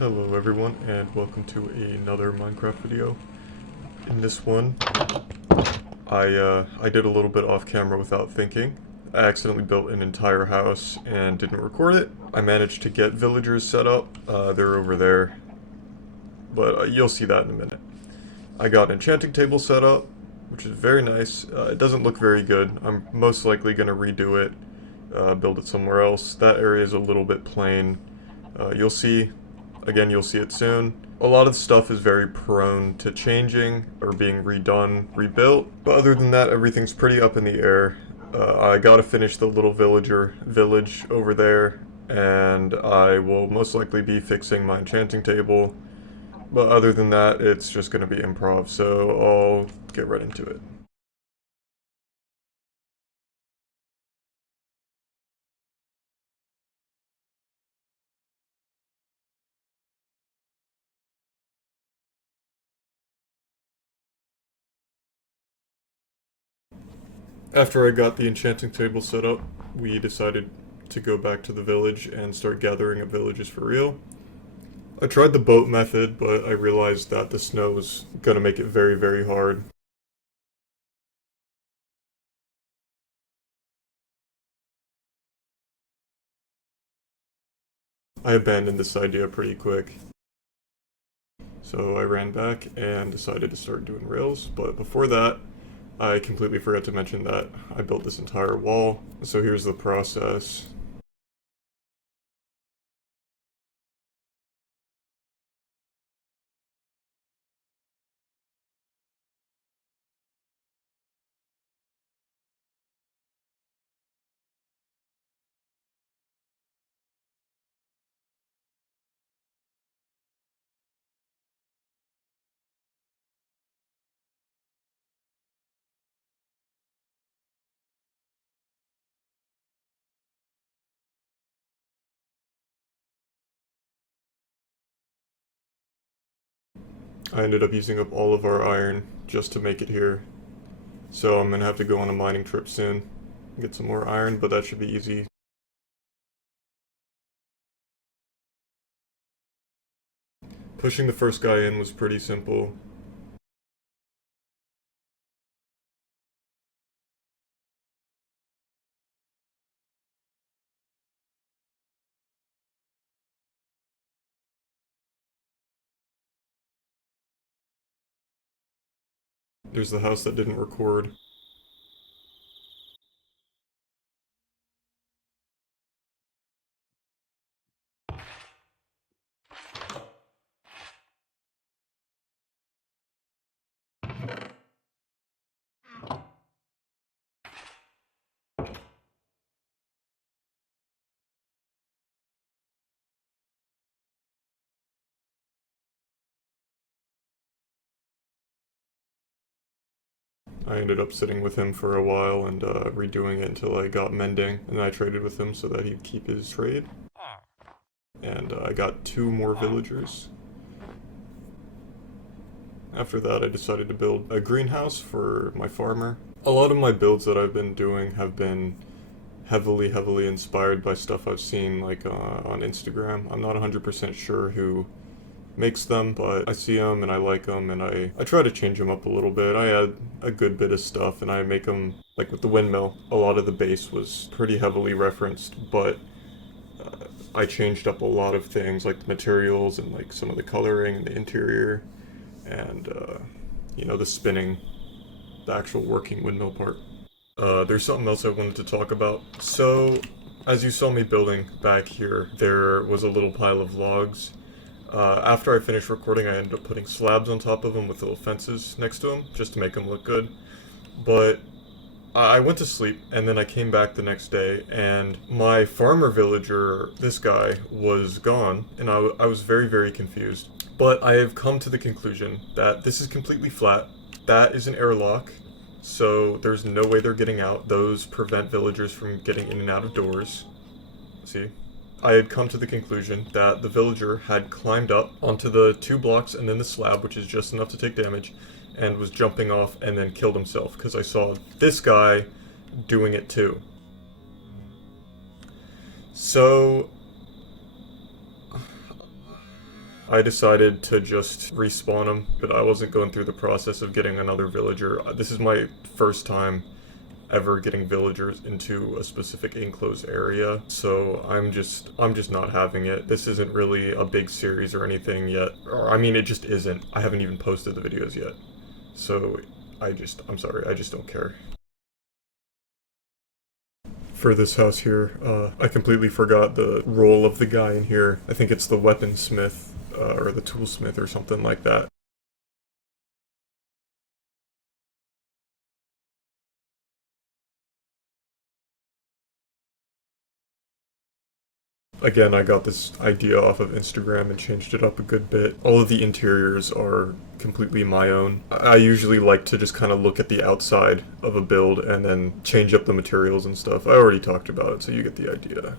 Hello everyone and welcome to another Minecraft video. In this one, I did a little bit off camera without thinking. I accidentally built an entire house and didn't record it. I managed to get villagers set up. They're over there, but you'll see that in a minute. I got an enchanting table set up, which is very nice. It doesn't look very good. I'm most likely going to redo it, build it somewhere else. That area is a little bit plain. You'll see. Again, you'll see it soon. A lot of stuff is very prone to changing or being redone, rebuilt. But other than that, everything's pretty up in the air. I gotta finish the little village over there, and I will most likely be fixing my enchanting table. But other than that, it's just gonna be improv, so I'll get right into it. After I got the enchanting table set up, we decided to go back to the village and start gathering up villages for real. I tried the boat method, but I realized that the snow was gonna make it very, very hard. I abandoned this idea pretty quick. So I ran back and decided to start doing rails, but before that, I completely forgot to mention that I built this entire wall. So here's the process. I ended up using up all of our iron just to make it here. So I'm gonna have to go on a mining trip soon, get some more iron, but that should be easy. Pushing the first guy in was pretty simple. There's the house that didn't record. I ended up sitting with him for a while and redoing it until I got mending, and I traded with him so that he'd keep his trade. And I got 2 more villagers. After that, I decided to build a greenhouse for my farmer. A lot of my builds that I've been doing have been heavily inspired by stuff I've seen like on Instagram. I'm not 100% sure who makes them, but I see them and I like them, and I try to change them up a little bit. I add a good bit of stuff and I make them, like with the windmill, a lot of the base was pretty heavily referenced, but I changed up a lot of things like the materials and like some of the coloring and the interior and the spinning, the actual working windmill part. There's something else I wanted to talk about. So, as you saw me building back here, there was a little pile of logs. After I finished recording, I ended up putting slabs on top of them with little fences next to them, just to make them look good. But I went to sleep, and then I came back the next day, and my farmer villager, this guy, was gone, and I was very confused. But I have come to the conclusion that this is completely flat. That is an airlock, so there's no way they're getting out. Those prevent villagers from getting in and out of doors. See? I had come to the conclusion that the villager had climbed up onto the 2 blocks and then the slab, which is just enough to take damage, and was jumping off and then killed himself, because I saw this guy doing it too. So I decided to just respawn them, but I wasn't going through the process of getting another villager. This is my first time ever getting villagers into a specific enclosed area, so I'm just not having it. This isn't really a big series or anything yet. Or I mean, it just isn't. I haven't even posted the videos yet. So I'm sorry, I just don't care. For this house here, I completely forgot the role of the guy in here. I think it's the weaponsmith, or the toolsmith or something like that. Again, I got this idea off of Instagram and changed it up a good bit. All of the interiors are completely my own. I usually like to just kind of look at the outside of a build and then change up the materials and stuff. I already talked about it, so you get the idea.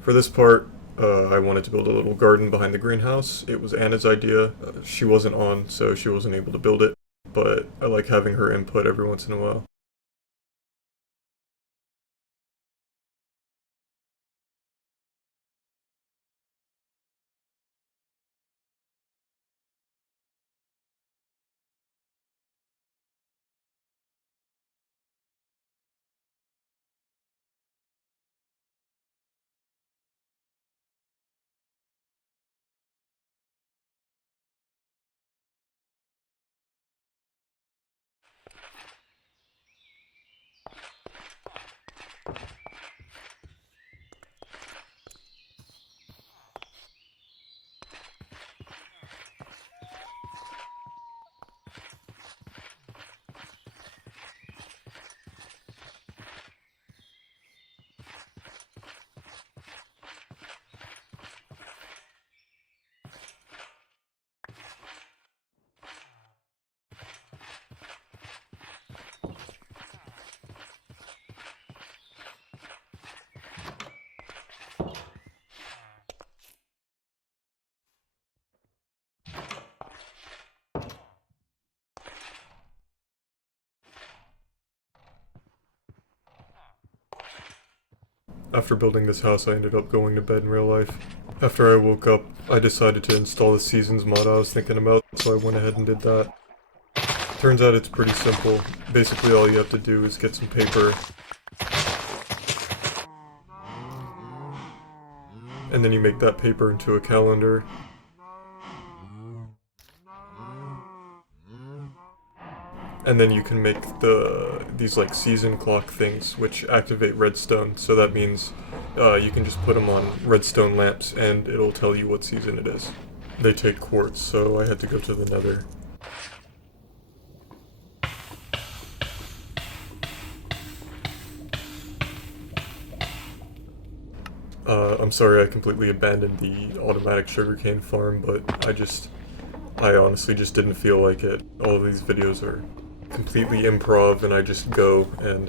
For this part, I wanted to build a little garden behind the greenhouse. It was Anna's idea. She wasn't on, so she wasn't able to build it, but I like having her input every once in a while. After building this house, I ended up going to bed in real life. After I woke up, I decided to install the seasons mod I was thinking about, so I went ahead and did that. Turns out it's pretty simple. Basically all you have to do is get some paper, and then you make that paper into a calendar. And then you can make these like season clock things which activate redstone, so that means you can just put them on redstone lamps and it'll tell you what season it is. They take quartz, so I had to go to the nether. I'm sorry I completely abandoned the automatic sugarcane farm, but I honestly just didn't feel like it. All of these videos are completely improv and I just go, and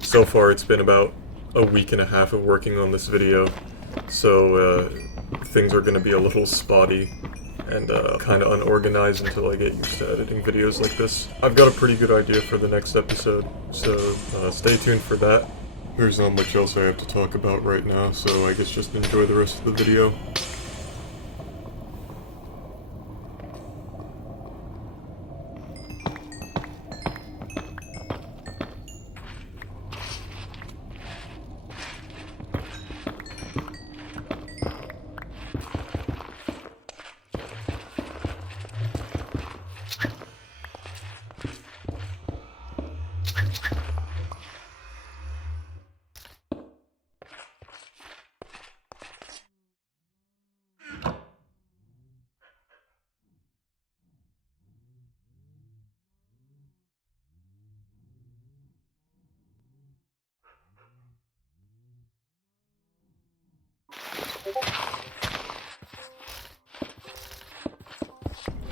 so far it's been about a week and a half of working on this video, so things are going to be a little spotty and kind of unorganized until I get used to editing videos like this. I've got a pretty good idea for the next episode, so stay tuned for that. There's not much else I have to talk about right now, so I guess just enjoy the rest of the video.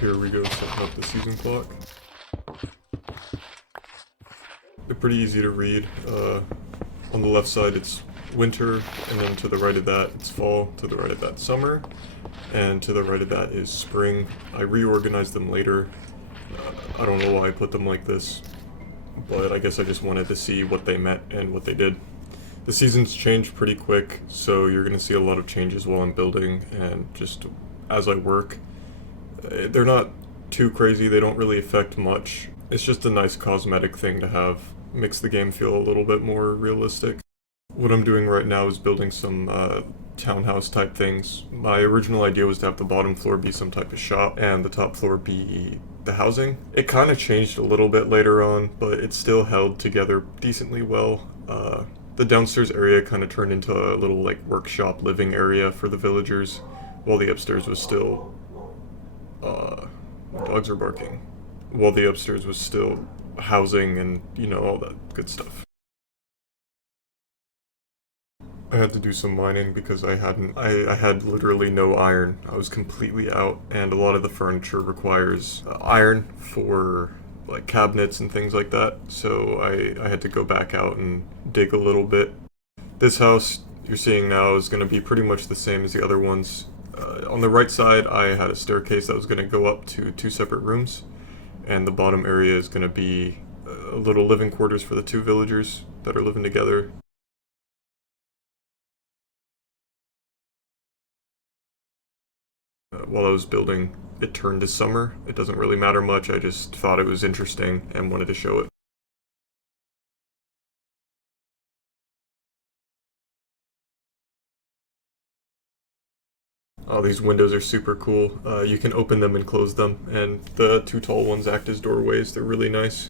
Here we go, setting up the season clock. They're pretty easy to read. On the left side it's winter, and then to the right of that it's fall, to the right of that summer, and to the right of that is spring. I reorganized them later. I don't know why I put them like this, but I guess I just wanted to see what they meant and what they did. The seasons change pretty quick, so you're going to see a lot of changes while I'm building and just as I work. They're not too crazy, they don't really affect much. It's just a nice cosmetic thing to have. Makes the game feel a little bit more realistic. What I'm doing right now is building some townhouse type things. My original idea was to have the bottom floor be some type of shop and the top floor be the housing. It kind of changed a little bit later on, but it still held together decently well. The downstairs area kind of turned into a little like workshop living area for the villagers, while the upstairs was still my dogs are barking. While the upstairs was still housing and, you know, all that good stuff. I had to do some mining because I had literally no iron. I was completely out, and a lot of the furniture requires iron for like cabinets and things like that, so I had to go back out and dig a little bit. This house you're seeing now is going to be pretty much the same as the other ones. On the right side, I had a staircase that was going to go up to two separate rooms, and the bottom area is going to be a little living quarters for the two villagers that are living together. While I was building, it turned to summer. It doesn't really matter much, I just thought it was interesting and wanted to show it. Oh, these windows are super cool. You can open them and close them, and the two tall ones act as doorways. They're really nice.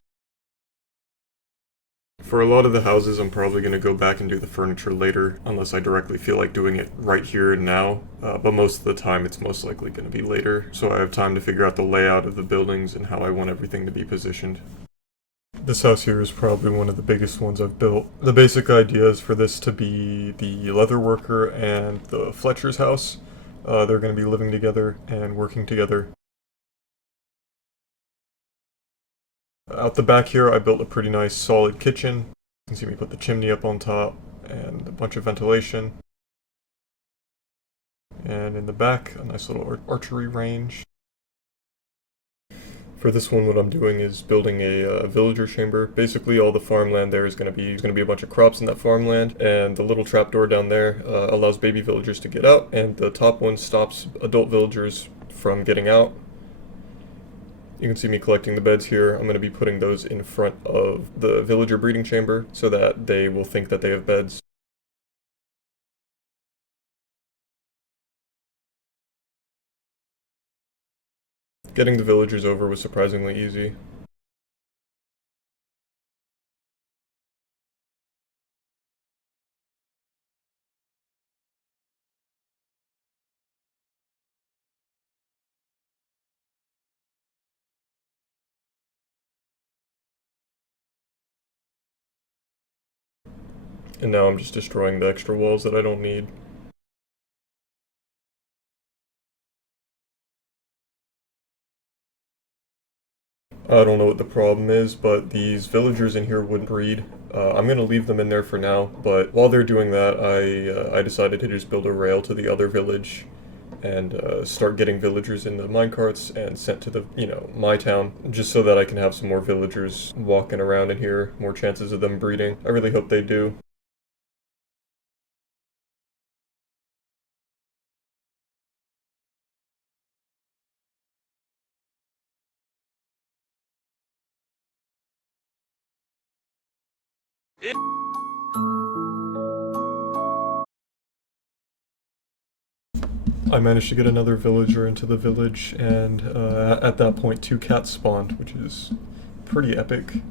For a lot of the houses, I'm probably going to go back and do the furniture later, unless I directly feel like doing it right here and now. But most of the time, it's most likely going to be later, so I have time to figure out the layout of the buildings and how I want everything to be positioned. This house here is probably one of the biggest ones I've built. The basic idea is for this to be the leather worker and the Fletcher's house. They're going to be living together and working together. Out the back here, I built a pretty nice solid kitchen. You can see me put the chimney up on top and a bunch of ventilation. And in the back, a nice little archery range. For this one, what I'm doing is building a villager chamber. Basically, all the farmland there is going to be a bunch of crops in that farmland, and the little trapdoor down there allows baby villagers to get out, and the top one stops adult villagers from getting out. You can see me collecting the beds here. I'm going to be putting those in front of the villager breeding chamber so that they will think that they have beds. Getting the villagers over was surprisingly easy. And now I'm just destroying the extra walls that I don't need. I don't know what the problem is, but these villagers in here wouldn't breed. I'm going to leave them in there for now, but while they're doing that, I decided to just build a rail to the other village and start getting villagers in the minecarts and sent to the, my town, just so that I can have some more villagers walking around in here, more chances of them breeding. I really hope they do. I managed to get another villager into the village, and at that point, two cats spawned, which is pretty epic.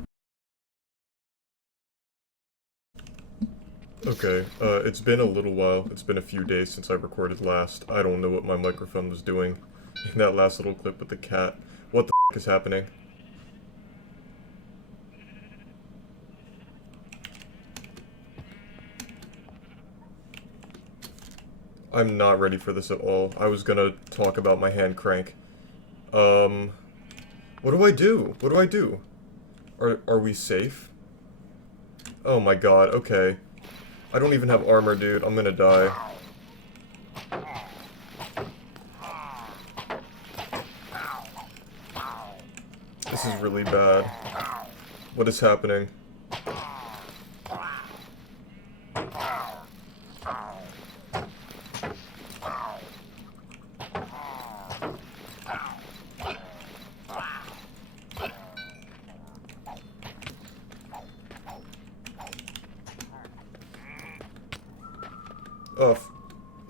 Okay, it's been a little while. It's been a few days since I recorded last. I don't know what my microphone was doing in that last little clip with the cat. What the f*** is happening? I'm not ready for this at all. I was gonna talk about my hand crank. What do I do? What do I do? Are we safe? Oh my god, okay. I don't even have armor, dude. I'm gonna die. This is really bad. What is happening?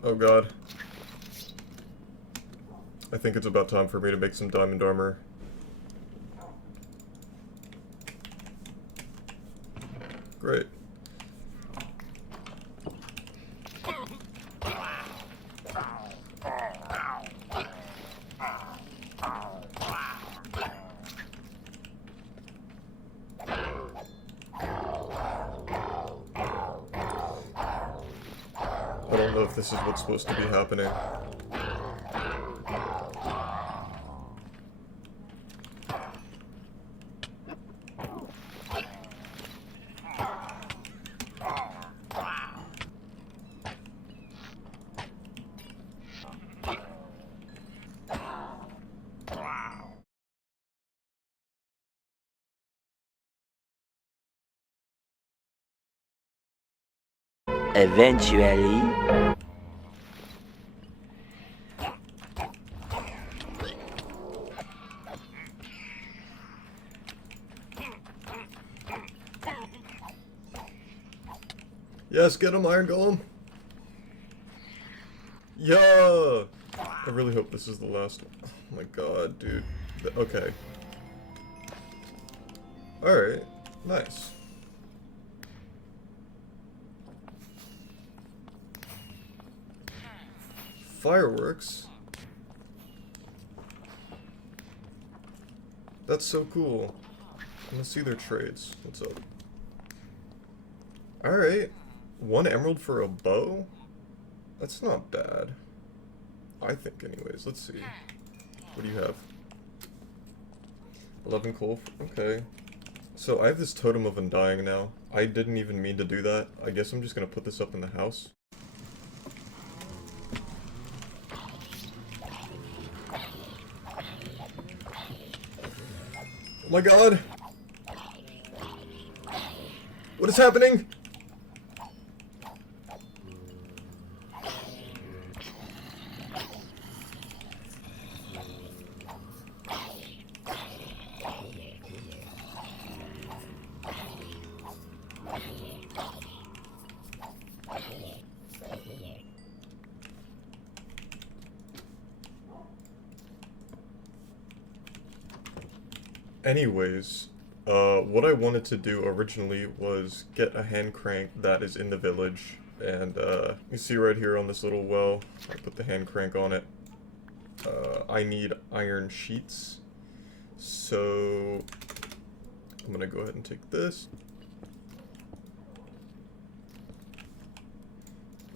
Oh god. I think it's about time for me to make some diamond armor. Great. I don't know if this is what's supposed to be happening. Eventually. Yes, get him, Iron Golem! Yeah! I really hope this is the last one. Oh my god, dude. Okay. Alright. Nice. Fireworks? That's so cool. I'm gonna see their trades. What's up? Alright. 1 emerald for a bow? That's not bad. I think anyways. Let's see. What do you have? 11 coal. Okay. So I have this totem of undying now. I didn't even mean to do that. I guess I'm just gonna put this up in the house. Oh my god! What is happening? Anyways, what I wanted to do originally was get a hand crank that is in the village, and you see right here on this little well, I put the hand crank on it. I need iron sheets, so I'm gonna go ahead and take this,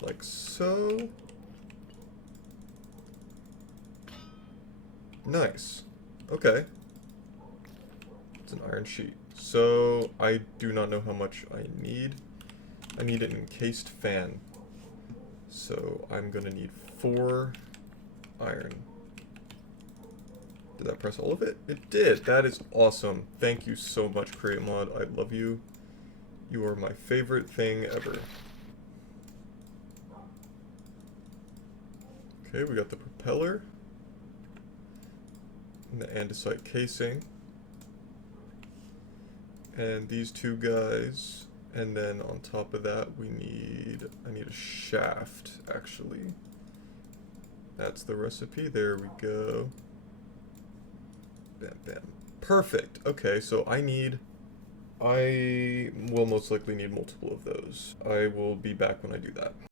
like so. Nice. Okay. An iron sheet. So I do not know how much I need. I need an encased fan. So I'm gonna need 4 iron. Did that press all of it? It did. That is awesome. Thank you so much, Create Mod. I love you. You are my favorite thing ever. Okay, we got the propeller and the andesite casing. And these 2 guys, and then on top of that I need a shaft, actually. That's the recipe, there we go. Bam, bam. Perfect, okay, so I will most likely need multiple of those. I will be back when I do that.